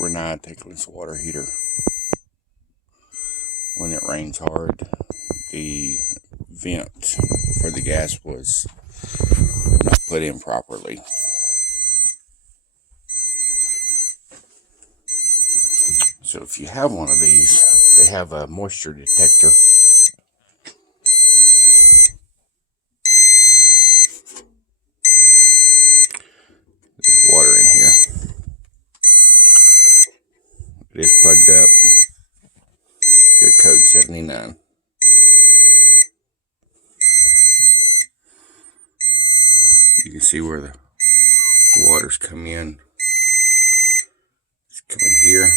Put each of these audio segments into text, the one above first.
Rinnai tankless water heater. When it rains hard, the vent for the gas was not put in properly. So if you have one of these, they have a moisture detector. There's water in here. It is plugged up. Get a code 79. You can see where the water's come in. It's coming here.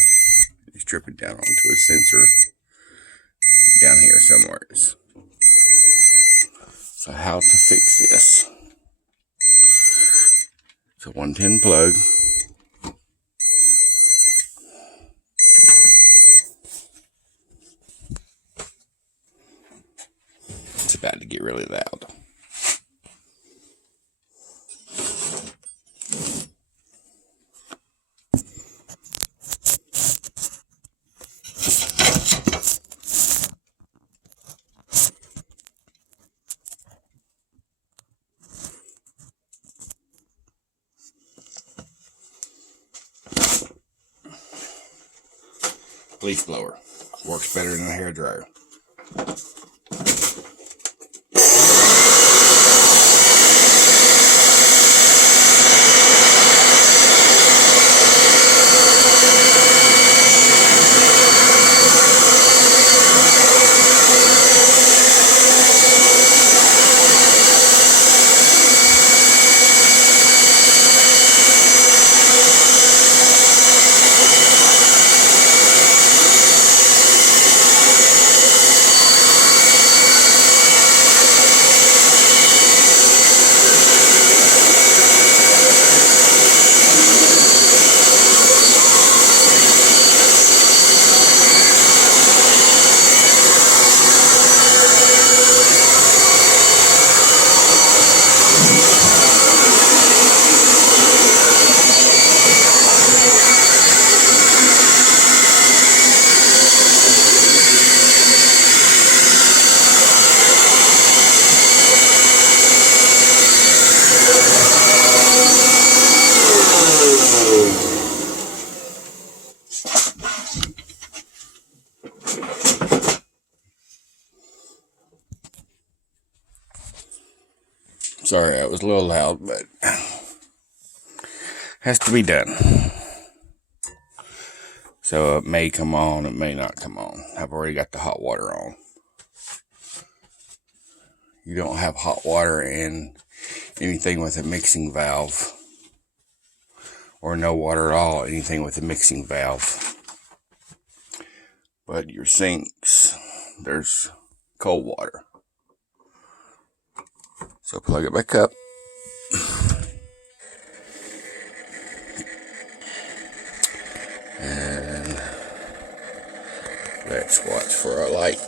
It's dripping down onto a sensor down here somewhere. So how to fix this? It's a 110 plug. It's about to get really loud. Leaf blower works better than a hair dryer. Sorry, that was a little loud, but has to be done. So it may come on, it may not come on. I've already got the hot water on. You don't have hot water in anything with a mixing valve, or no water at all, anything with a mixing valve. But your sinks, there's cold water. So plug it back up. And let's watch for our light.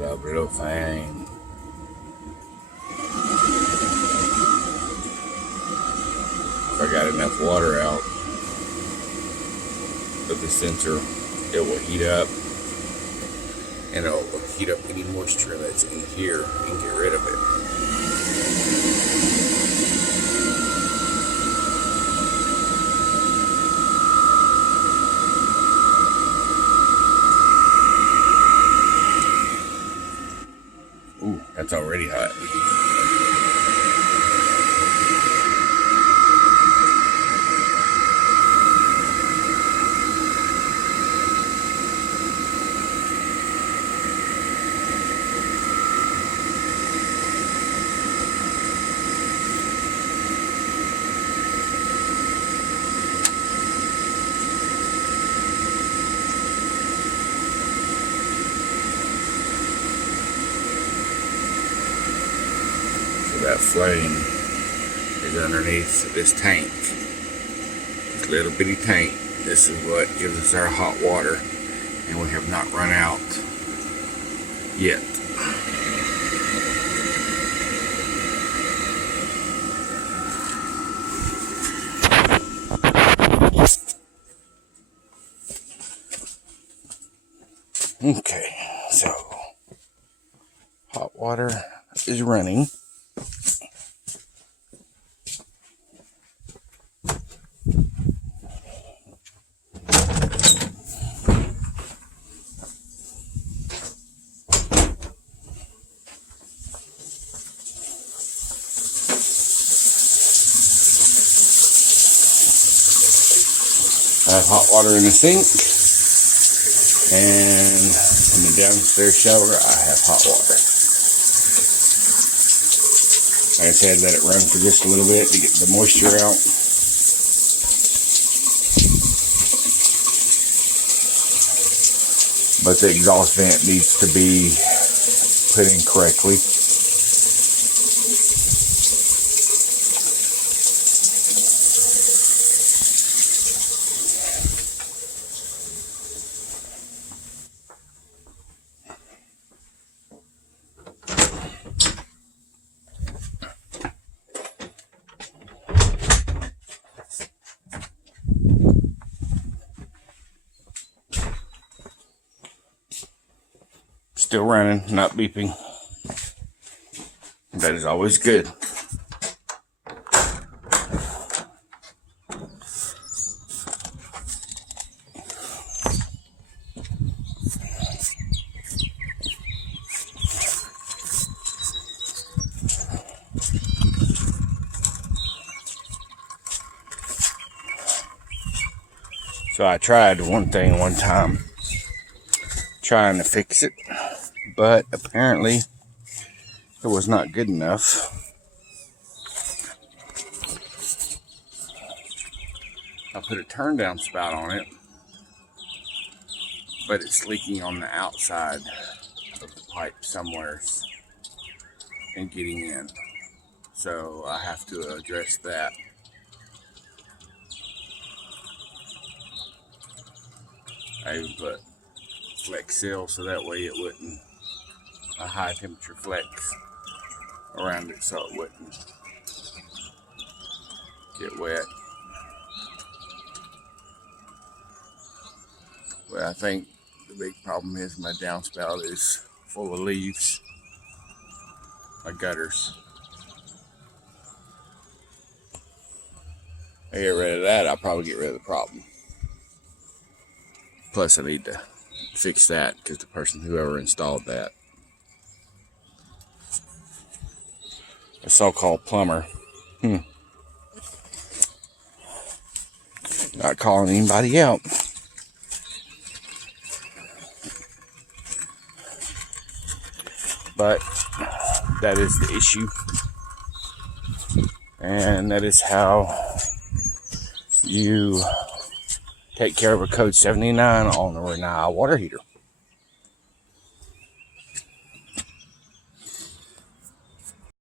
Love little thing. If I got enough water out of the sensor, it will heat up, and it will heat up any moisture that's in here and get rid of it. Ooh, that's already hot. That flame is underneath this tank, this little bitty tank. This is what gives us our hot water and we have not run out yet. Okay, so hot water is running. I have hot water in the sink, and in the downstairs shower I have hot water. Like I said, let it run for just a little bit to get the moisture out. But the exhaust vent needs to be put in correctly. Still running, not beeping. That is always good. So I tried one thing one time, trying to fix it, but apparently it was not good enough. I put a turn down spout on it, but it's leaking on the outside of the pipe somewhere and getting in. So I have to address that. I even put flex seal so that way it wouldn't, a high temperature flex around it so it wouldn't get wet. But I think the big problem is my downspout is full of leaves, my gutters. I get rid of that, I'll probably get rid of the problem. Plus I need to fix that because the person, whoever installed that, a so-called plumber, not calling anybody out, but that is the issue, and that is how you take care of a code 79 on a Rinnai water heater.